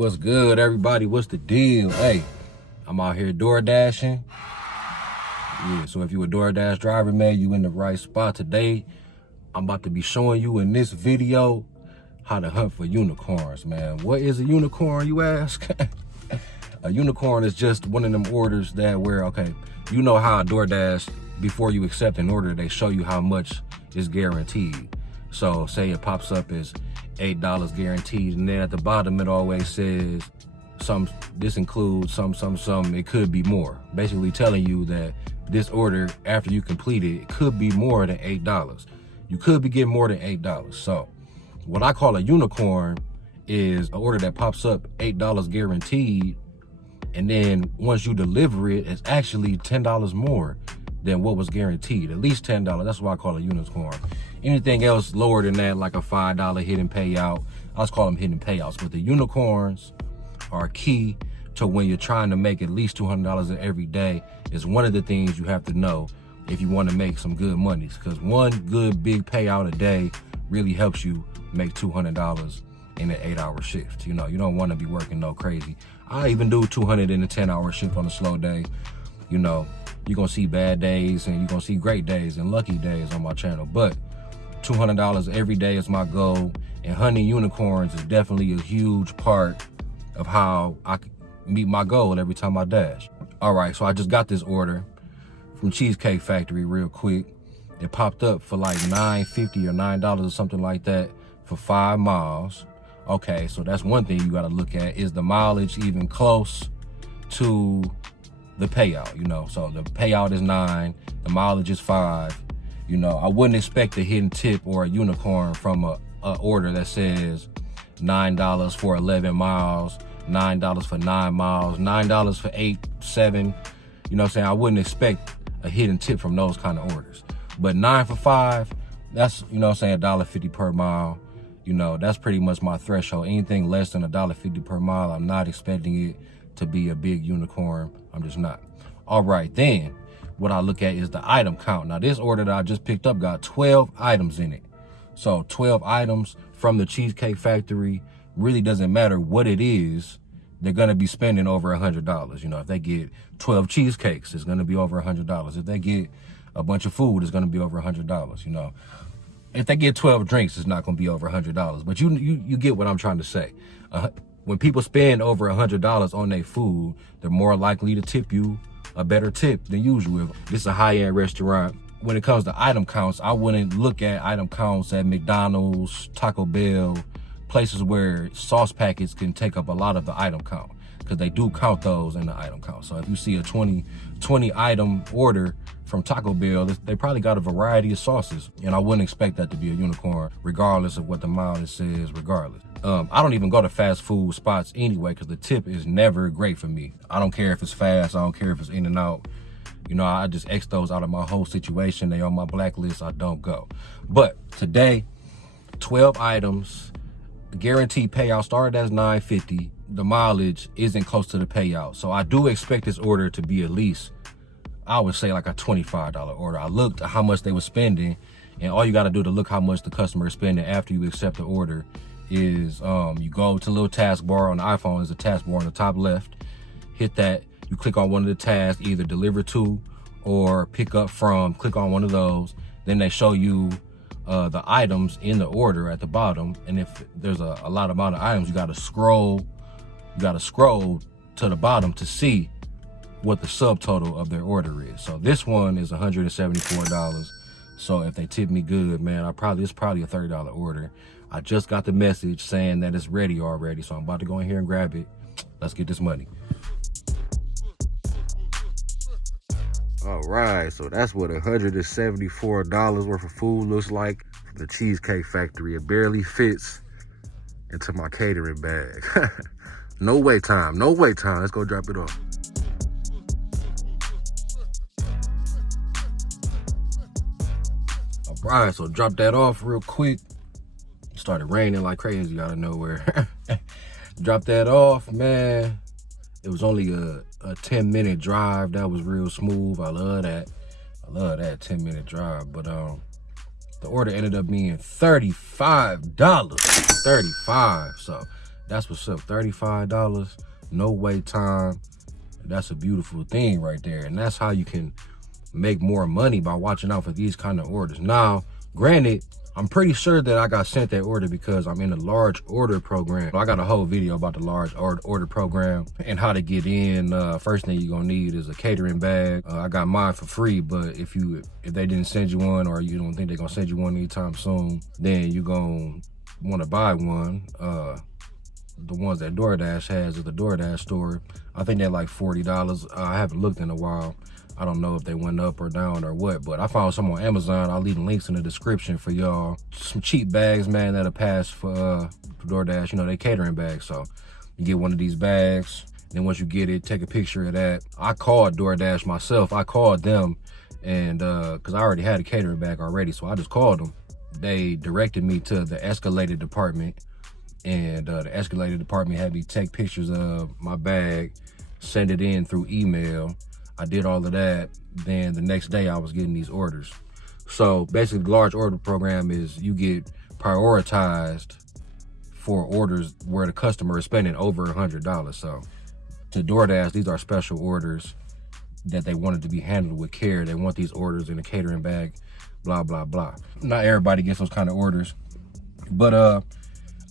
What's good, everybody? What's the deal? Hey, I'm out here door dashing. Yeah, so if you a DoorDash driver, man, you in the right spot. Today, I'm about to be showing you in this video how to hunt for unicorns, man. What is a unicorn, you ask? A unicorn is just one of them orders that where, okay, you know how DoorDash, before you accept an order, they show you how much is guaranteed. So say it pops up as $8 guaranteed, and then at the bottom it always says this includes some, it could be more. Basically telling you that this order, after you complete it, it could be more than $8. You could be getting more than $8. So what I call a unicorn is an order that pops up $8 guaranteed, and then once you deliver it, it's actually $10 more than what was guaranteed, at least $10. That's what I call a unicorn. Anything else lower than that, like a $5 hidden payout, I just call them hidden payouts. But the unicorns are key to when you're trying to make at least $200 every day. Is one of the things you have to know if you want to make some good money, because one good big payout a day really helps you make $200 in an 8-hour shift. You know, you don't want to be working no crazy. I even do 200 in a 10-hour shift on a slow day. You know, you're gonna see bad days and you're gonna see great days and lucky days on my channel, but $200 every day is my goal, and hunting unicorns is definitely a huge part of how I meet my goal every time I dash. All right, so I just got this order from Cheesecake Factory real quick. It popped up for like $9.50 or $9 or something like that for 5 miles. Okay, so that's one thing you gotta look at. Is the mileage even close to the payout? You know, so the payout is 9, the mileage is 5. You know, I wouldn't expect a hidden tip or a unicorn from a order that says $9 for 11 miles, $9 for 9 miles, $9 for 8, 7. You know what I'm saying? I wouldn't expect a hidden tip from those kind of orders. But 9 for 5, that's, you know what I'm saying, $1.50 per mile. You know, that's pretty much my threshold. Anything less than $1.50 per mile, I'm not expecting it to be a big unicorn. I'm just not. All right, then what I look at is the item count. Now, this order that I just picked up got 12 items in it. So 12 items from the Cheesecake Factory. Really doesn't matter what it is, they're gonna be spending over $100. You know, if they get 12 cheesecakes, it's gonna be over $100. If they get a bunch of food, it's gonna be over $100. You know, if they get 12 drinks, it's not gonna be over $100. But you get what I'm trying to say. When people spend over $100 on their food, they're more likely to tip you a better tip than usual. If this is a high-end restaurant, when it comes to item counts, I wouldn't look at item counts at McDonald's, Taco Bell, places where sauce packets can take up a lot of the item count, because they do count those in the item count. So if you see a 20 item order from Taco Bell, they probably got a variety of sauces, and I wouldn't expect that to be a unicorn, regardless of what the mileage says, regardless. I don't even go to fast food spots anyway, because the tip is never great for me. I don't care if it's fast, I don't care if it's in and out. You know, I just X those out of my whole situation. They on my blacklist, I don't go. But today, 12 items, guaranteed payout started as $9.50. The mileage isn't close to the payout. So I do expect this order to be at least, I would say, like a $25 order. I looked at how much they were spending, and all you got to do to look how much the customer is spending after you accept the order is you go to a little taskbar on the iPhone. There's a taskbar on the top left. Hit that. You click on one of the tasks, either deliver to or pick up from. Click on one of those. Then they show you the items in the order at the bottom. And if there's a lot amount of items, you got to scroll. You got to scroll to the bottom to see what the subtotal of their order is. So this one is $174. So if they tip me good, man, it's probably a $30 order. I just got the message saying that it's ready already, so I'm about to go in here and grab it. Let's get this money. All right, so that's what $174 worth of food looks like from the Cheesecake Factory. It barely fits into my catering bag. No wait time, no wait time. Let's go drop it off. All right, so drop that off real quick. Started raining like crazy out of nowhere. Drop that off, man. It was only a 10-minute drive. That was real smooth. I love that. I love that 10-minute drive. But the order ended up being $35. $35. So That's what's up, $35, no wait time. That's a beautiful thing right there. And that's how you can make more money, by watching out for these kind of orders. Now, granted, I'm pretty sure that I got sent that order because I'm in a large order program. I got a whole video about the large order program and how to get in. First thing you're gonna need is a catering bag. I got mine for free, but if they didn't send you one, or you don't think they're gonna send you one anytime soon, then you're gonna want to buy one. The ones that Doordash has at the Doordash store, I think they're like $40. I haven't looked in a while. I don't know if they went up or down or what, but I found some on Amazon. I'll leave the links in the description for y'all. Some cheap bags, man, that'll pass for Doordash. You know, they catering bags. So you get one of these bags. Then once you get it, take a picture of that. I called Doordash myself. I called them, and because I already had a catering bag already, so I just called them. They directed me to the escalated department, and the escalated department had me take pictures of my bag, send it in through email. I did all of that. Then the next day I was getting these orders. So basically the large order program is you get prioritized for orders where the customer is spending over $100. So to DoorDash, these are special orders that they wanted to be handled with care. They want these orders in a catering bag, blah, blah, blah. Not everybody gets those kind of orders. But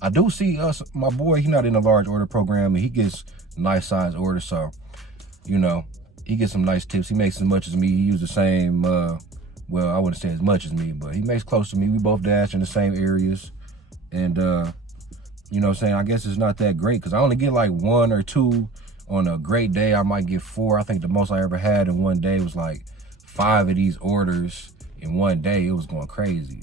I do see my boy, he's not in a large order program, and he gets nice size orders. So, you know, he gets some nice tips. He makes as much as me. He uses the same, well, I wouldn't say as much as me, but he makes close to me. We both dash in the same areas. And, you know what I'm saying? I guess it's not that great because I only get like 1 or 2. On a great day, I might get 4. I think the most I ever had in one day was like 5 of these orders in one day. It was going crazy.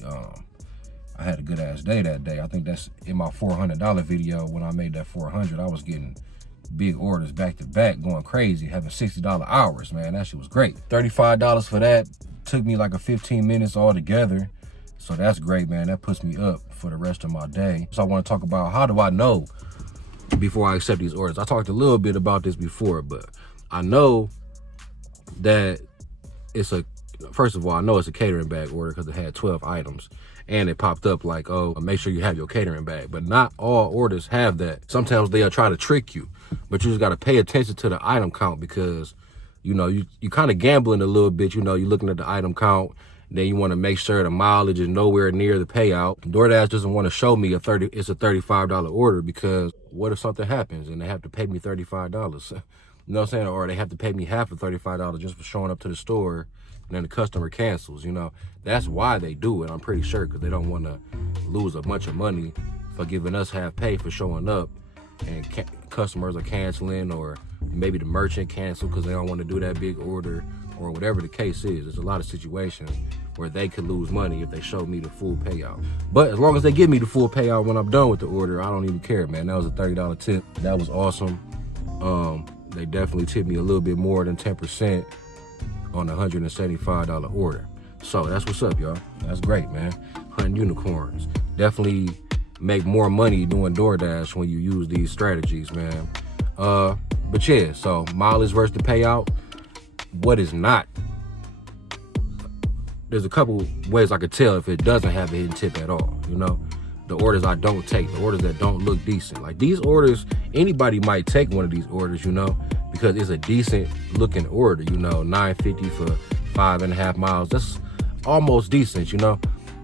I had a good ass day that day. I think that's in my $400 video. When I made that 400, I was getting big orders back to back, going crazy, having $60 hours, man. That shit was great. $35 for that took me like a 15 minutes altogether. So that's great, man. That puts me up for the rest of my day. So I want to talk about, how do I know before I accept these orders? I talked a little bit about this before, but I know that first of all, I know it's a catering bag order because it had 12 items. And it popped up like, oh, make sure you have your catering bag. But not all orders have that. Sometimes they'll try to trick you, but you just got to pay attention to the item count because, you know, you kind of gambling a little bit. You know, you're looking at the item count. Then you want to make sure the mileage is nowhere near the payout. DoorDash doesn't want to show me it's a $35 order, because what if something happens and they have to pay me $35? You know what I'm saying? Or they have to pay me half of $35 just for showing up to the store, and then the customer cancels. You know, that's why they do it, I'm pretty sure, because they don't want to lose a bunch of money for giving us half pay for showing up, and customers are canceling, or maybe the merchant canceled because they don't want to do that big order, or whatever the case is. There's a lot of situations where they could lose money if they show me the full payout. But as long as they give me the full payout when I'm done with the order, I don't even care, man. That was a $30 tip. That was awesome. They definitely tipped me a little bit more than 10% on a $175 order. So that's what's up, y'all. That's great, man. Hunting unicorns. Definitely make more money doing DoorDash when you use these strategies, man. But yeah, so mileage versus the payout. What is not? There's a couple ways I could tell if it doesn't have a hidden tip at all, you know? The orders I don't take, the orders that don't look decent. Like these orders, anybody might take one of these orders, you know, because it's a decent looking order, you know, $9.50 for 5.5 miles. That's almost decent, you know.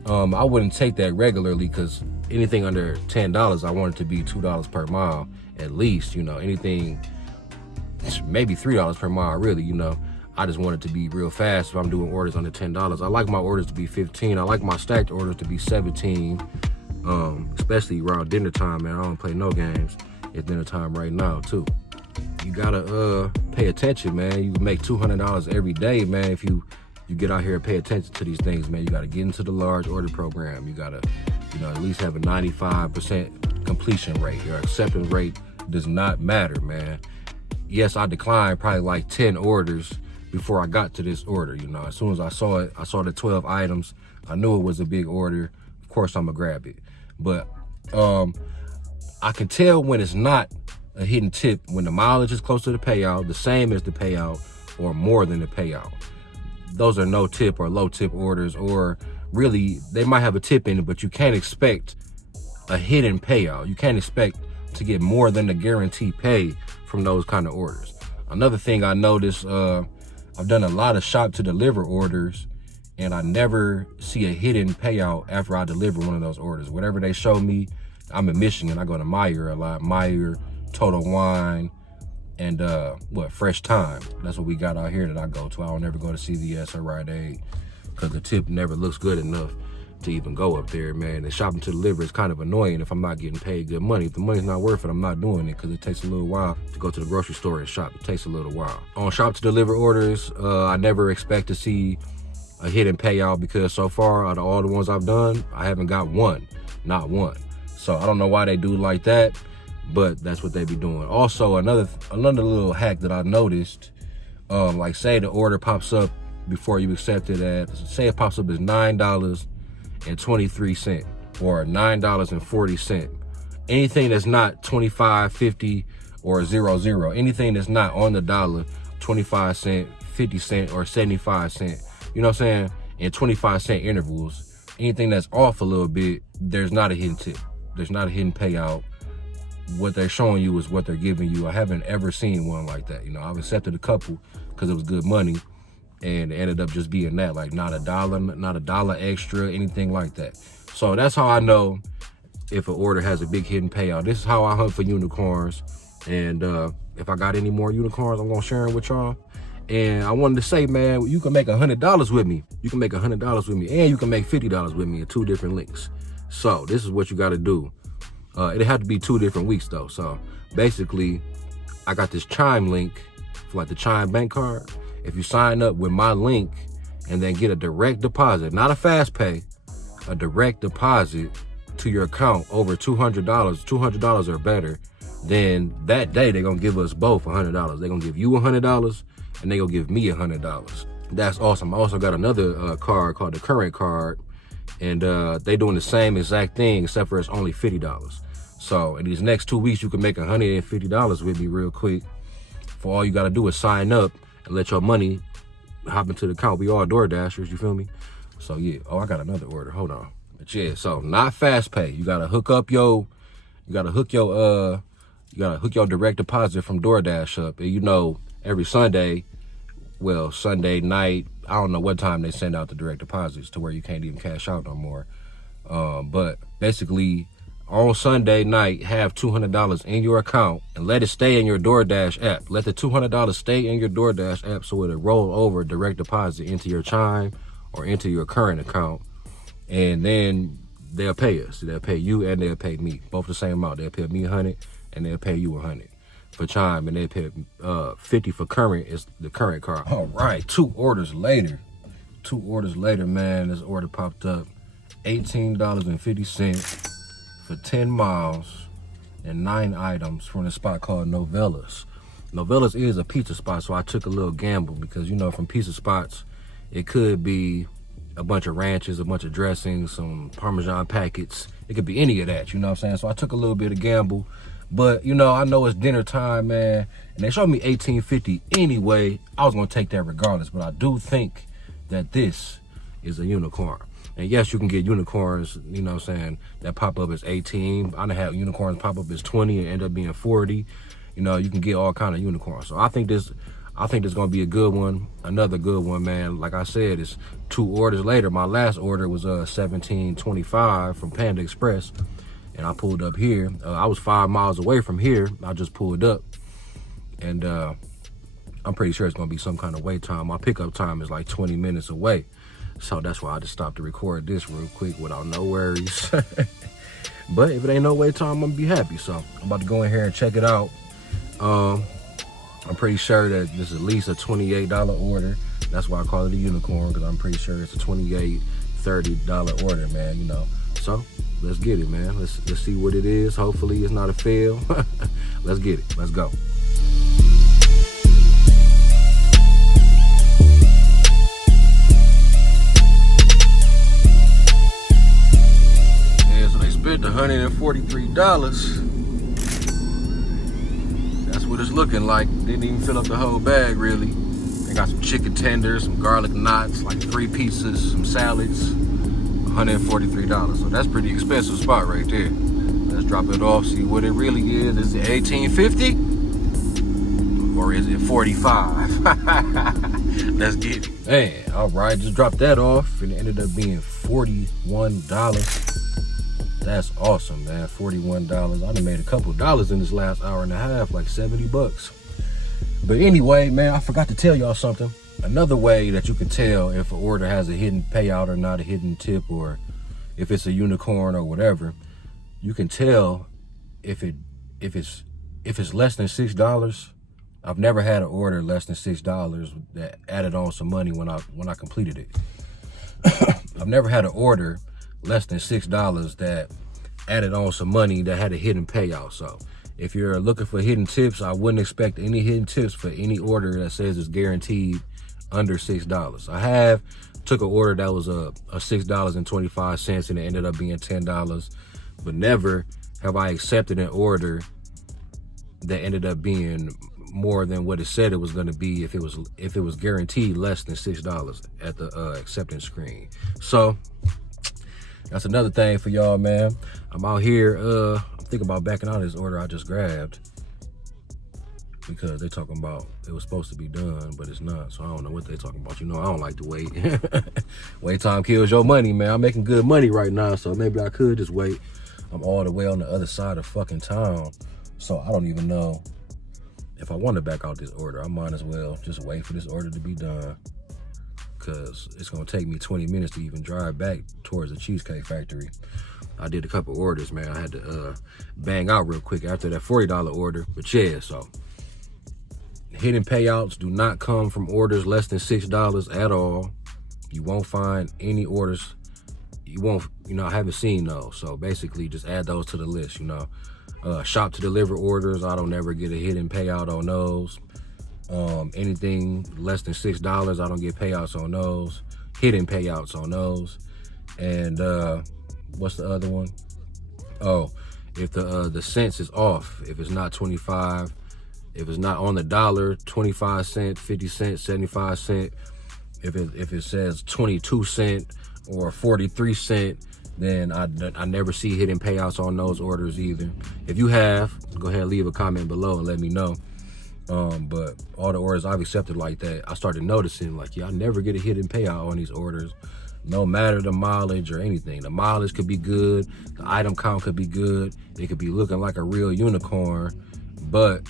I wouldn't take that regularly because anything under $10, I want it to be $2 per mile at least, you know. Anything, maybe $3 per mile, really, you know. I just want it to be real fast if I'm doing orders under $10. I like my orders to be 15. I like my stacked orders to be 17. Especially around dinner time, man. I don't play no games. It's dinner time right now too. You gotta pay attention, man. You can make $200 every day, man, if you get out here and pay attention to these things, man. You gotta get into the large order program. You gotta, you know, at least have a 95% completion rate. Your acceptance rate does not matter, man. Yes, I declined probably like 10 orders before I got to this order, you know. As soon as I saw it, I saw the 12 items. I knew it was a big order. Of course, I'm gonna grab it. But I can tell when it's not a hidden tip, when the mileage is close to the payout, the same as the payout, or more than the payout. Those are no tip or low tip orders, or really, they might have a tip in it, but you can't expect a hidden payout. You can't expect to get more than the guarantee pay from those kind of orders. Another thing I noticed, I've done a lot of shop to deliver orders, and I never see a hidden payout after I deliver one of those orders. Whatever they show me, I'm in Michigan, I go to Meyer a lot. Meyer, Total Wine, and Fresh Time. That's what we got out here that I go to. I don't ever go to CVS or Rite Aid because the tip never looks good enough to even go up there, man. And shopping to deliver is kind of annoying if I'm not getting paid good money. If the money's not worth it, I'm not doing it because it takes a little while to go to the grocery store and shop. It takes a little while. On shop to deliver orders, I never expect to see a hidden payout because so far out of all the ones I've done, I haven't got one, not one. So I don't know why they do like that, but that's what they be doing. Also, another little hack that I noticed, like say the order pops up before you accept it at, say it pops up as $9.23 or $9.40. Anything that's not 25, 50, or 00, anything that's not on the dollar, 25 cent, 50 cent, or 75 cent, you know what I'm saying, in 25-cent intervals, anything that's off a little bit, there's not a hidden tip. There's not a hidden payout. What they're showing you is what they're giving you. I haven't ever seen one like that. You know, I've accepted a couple because it was good money, and it ended up just being that, like not a dollar extra, anything like that. So that's how I know if an order has a big hidden payout. This is how I hunt for unicorns. And if I got any more unicorns, I'm gonna share them with y'all. And I wanted to say, man, you can make $100 with me. You can make $100 with me, and you can make $50 with me in 2 different links. So this is what you gotta do. It had to be 2 different weeks though. So basically, I got this Chime link for like the Chime bank card. If you sign up with my link and then get a direct deposit, not a fast pay, a direct deposit to your account over $200 or better, then that day they're gonna give us both $100. They're gonna give you $100 and they gonna give me $100. That's awesome. I also got another card called the Current Card, and they doing the same exact thing except for it's only $50. So in these next 2 weeks, you can make $150 with me real quick. For all you gotta do is sign up and let your money hop into the account. We all Doordashers, you feel me? So yeah. Oh, I got another order. Hold on. But yeah, so not fast pay. You gotta hook your direct deposit from DoorDash up. And you know, every Sunday, well, Sunday night, I don't know what time they send out the direct deposits to where you can't even cash out no more. But basically, on Sunday night, have $200 in your account and let it stay in your DoorDash app. Let the $200 stay in your DoorDash app so it'll roll over direct deposit into your Chime or into your current account. And then they'll pay us. They'll pay you and they'll pay me. Both the same amount. They'll pay me $100 and they'll pay you $100 for Chime, and they pay $50 for current. Is the Current Card. All right, 2 orders later, man, this order popped up, $18.50 for 10 miles and 9 items from a spot called Novellas. Novellas is a pizza spot, so I took a little gamble because, you know, from pizza spots, it could be a bunch of ranches, a bunch of dressings, some Parmesan packets. It could be any of that, you know what I'm saying? So I took a little bit of gamble. But, you know, I know it's dinner time, man, and they showed me $18.50 anyway. I was going to take that regardless, but I do think that this is a unicorn. And yes, you can get unicorns, you know what I'm saying, that pop up as 18. I done had unicorns pop up as 20 and end up being 40. You know, you can get all kind of unicorns. So I think this gonna be a good one, another good one, man. Like I said, it's 2 orders later. My last order was $17.25 from Panda Express. And I pulled up here. I was 5 miles away from here. I just pulled up. And I'm pretty sure it's going to be some kind of wait time. My pickup time is like 20 minutes away. So that's why I just stopped to record this real quick without no worries. But if it ain't no wait time, I'm going to be happy. So I'm about to go in here and check it out. I'm pretty sure that this is at least a $28 order. That's why I call it a unicorn, because I'm pretty sure it's a $28, $30 order, man, you know. So let's get it, man. Let's see what it is. Hopefully it's not a fail. Let's get it. Let's go. Yeah, so they spent $143. That's what it's looking like. Didn't even fill up the whole bag, really. They got some chicken tenders, some garlic knots, like 3 pieces, some salads. $143. So that's pretty expensive spot right there. Let's drop it off, see what it really is. Is it 1850 or is it 45? Let's get it. Man, all right, just dropped that off and it ended up being $41. That's awesome, man. $41. I done made a couple dollars in this last hour and a half, like 70 bucks. But anyway, man, I forgot to tell y'all something. Another way that you can tell if an order has a hidden payout or not, a hidden tip, or if it's a unicorn or whatever, you can tell if it's less than $6. I've never had an order less than $6 that added on some money when I completed it. I've never had an order less than $6 that added on some money that had a hidden payout. So if you're looking for hidden tips, I wouldn't expect any hidden tips for any order that says it's guaranteed under $6. I have took an order that was a $6.25 and it ended up being $10, but never have I accepted an order that ended up being more than what it said it was going to be if it was guaranteed less than $6 at the acceptance screen. So that's another thing for y'all, man. I'm out here, I'm thinking about backing out of this order I just grabbed because they talking about it was supposed to be done, but it's not. So I don't know what they talking about. You know, I don't like to wait. Wait time kills your money, man. I'm making good money right now, so maybe I could just wait. I'm all the way on the other side of fucking town, so I don't even know if I want to back out this order. I might as well just wait for this order to be done, because it's going to take me 20 minutes to even drive back towards the Cheesecake Factory. I did a couple orders, man. I had to bang out real quick after that $40 order. But yeah, so hidden payouts do not come from orders less than $6 at all. You won't find any orders. I haven't seen those. So basically just add those to the list, shop to deliver orders. I don't ever get a hidden payout on those. Anything less than $6, I don't get payouts on those, hidden payouts on those. And what's the other one? Oh, if the cents is off, if it's not 25, if it's not on the dollar, 25 cent, 50 cent, 75 cent, if it says 22 cent or 43 cent, then I never see hidden payouts on those orders either. If you have, go ahead and leave a comment below and let me know. But all the orders I've accepted like that, I started noticing, like, I never get a hidden payout on these orders, no matter the mileage or anything. The mileage could be good, the item count could be good, it could be looking like a real unicorn, but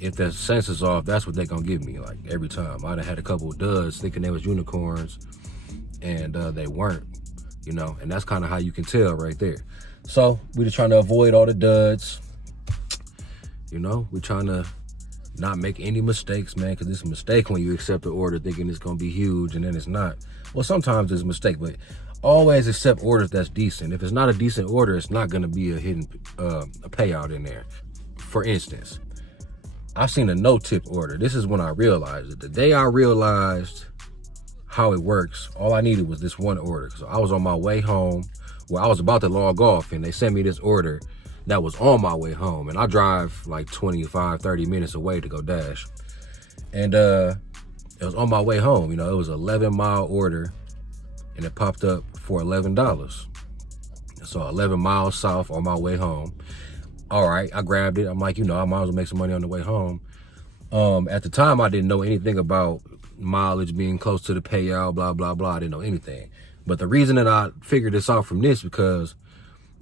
if the cents is off, that's what they're gonna give me, like, every time. I done had a couple of duds thinking they was unicorns, and they weren't, and that's kind of how you can tell right there. So we just trying to avoid all the duds, we're trying to not make any mistakes, man, because it's a mistake when you accept an order thinking it's going to be huge and then it's not. Well, sometimes it's a mistake, but always accept orders that's decent. If it's not a decent order, it's not going to be a hidden a payout in there. For instance, I've seen a no-tip order. This is when I realized it. The day I realized how it works, all I needed was this one order. So I was on my way home, I was about to log off, and they sent me this order that was on my way home, and I drive like 25-30 minutes away to go dash, and it was on my way home. It was an 11-mile order, and it popped up for $11. So 11 miles south on my way home. All right, I grabbed it. I'm like, I might as well make some money on the way home. At the time, I didn't know anything about mileage being close to the payout, blah blah blah. I didn't know anything, but the reason that I figured this out from this, because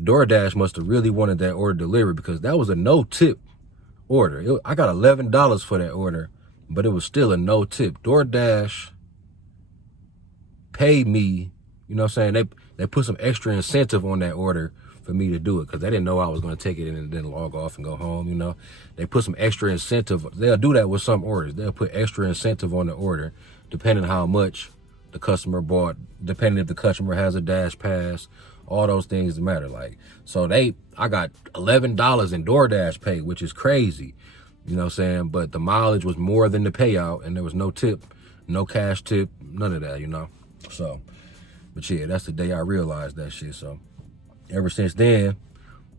DoorDash must have really wanted that order delivered, because that was a no-tip order. I got $11 for that order, but it was still a no-tip. DoorDash paid me, they put some extra incentive on that order for me to do it, because they didn't know I was going to take it and then log off and go home, They put some extra incentive. They'll do that with some orders. They'll put extra incentive on the order, depending on how much the customer bought, depending if the customer has a Dash Pass. All those things matter. So I got $11 in DoorDash pay, which is crazy, but the mileage was more than the payout, and there was no tip, no cash tip, none of that, So, but yeah, that's the day I realized that shit. So ever since then,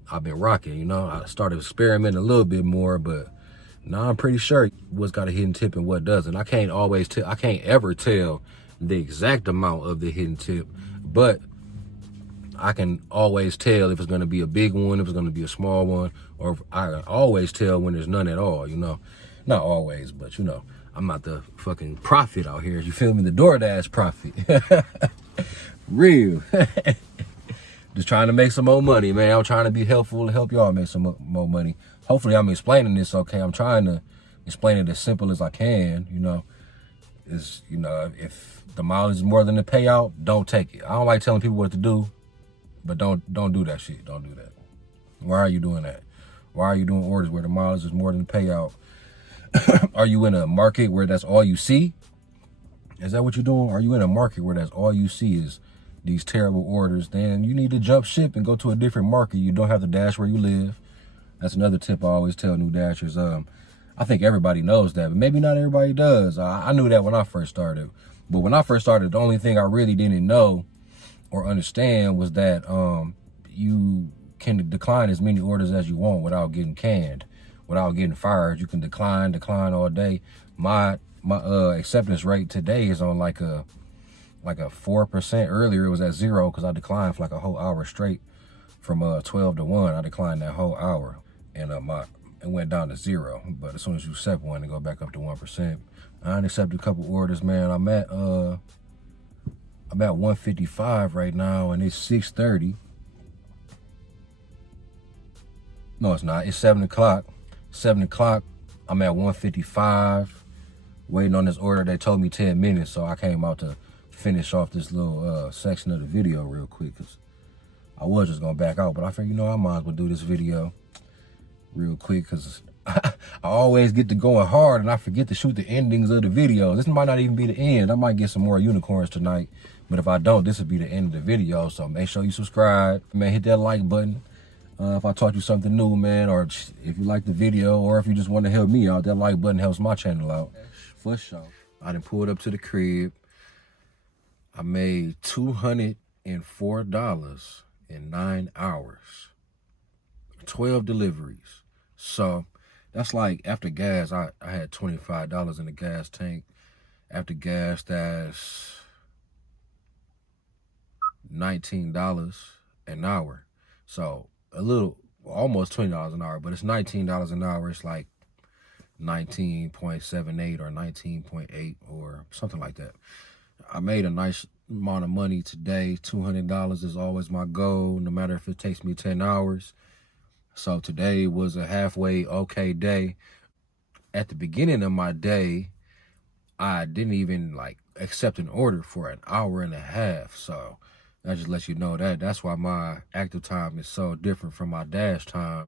I've been rocking, I started experimenting a little bit more, but now I'm pretty sure what's got a hidden tip and what doesn't. I can't ever tell the exact amount of the hidden tip, but I can always tell if it's gonna be a big one, if it's gonna be a small one, or I can always tell when there's none at all, you know. Not always, but you know, I'm not the fucking prophet out here. You feel me? The DoorDash prophet. Real. Just trying to make some more money, man. I'm trying to be helpful to help y'all make some more money. Hopefully I'm explaining this okay. I'm trying to explain it as simple as I can, you know. Is, you know, if the mileage is more than the payout, don't take it. I don't like telling people what to do, but don't do that shit. Don't do that. Why are you doing that? Why are you doing orders where the mileage is more than the payout? Are you in a market where that's all you see? Is that what you're doing? Are you in a market where that's all you see is these terrible orders? Then you need to jump ship and go to a different market. You don't have to dash where you live. That's another tip I always tell new dashers. I think everybody knows that, but maybe not everybody does. I knew that when I first started. But when I first started, the only thing I really didn't know or understand was that you can decline as many orders as you want without getting canned, without getting fired. You can decline all day. My acceptance rate today is on like a 4%. Earlier it was at 0 because I declined for like a whole hour straight from 12 to 1. I declined that whole hour, and it went down to 0. But as soon as you accept one, it go back up to 1%. I accepted a couple orders, man. I'm at 155 right now, and it's 6:30. No, it's not. It's 7 o'clock. 7 o'clock. I'm at 155, waiting on this order. They told me 10 minutes, so I came out to finish off this little section of the video real quick, because I was just gonna back out, but I figured, you know, I might as well do this video real quick, because I always get to going hard and I forget to shoot the endings of the video. This might not even be the end. I might get some more unicorns tonight, but if I don't, this will be the end of the video. So make sure you subscribe, man. Hit that like button if I taught you something new, man, or if you like the video, or if you just want to help me out. That like button helps my channel out for sure. I done pulled up to the crib. I made $204 in 9 hours, 12 deliveries. So that's like, after gas, I had $25 in the gas tank. After gas, that's $19 an hour. So a little, almost $20 an hour, but it's $19 an hour. It's like 19.78 or 19.8 or something like that. I made a nice amount of money today. $200 is always my goal, no matter if it takes me 10 hours. So today was a halfway okay day. At the beginning of my day, I didn't even like accept an order for an hour and a half. So that just lets you know that that's why my active time is so different from my dash time.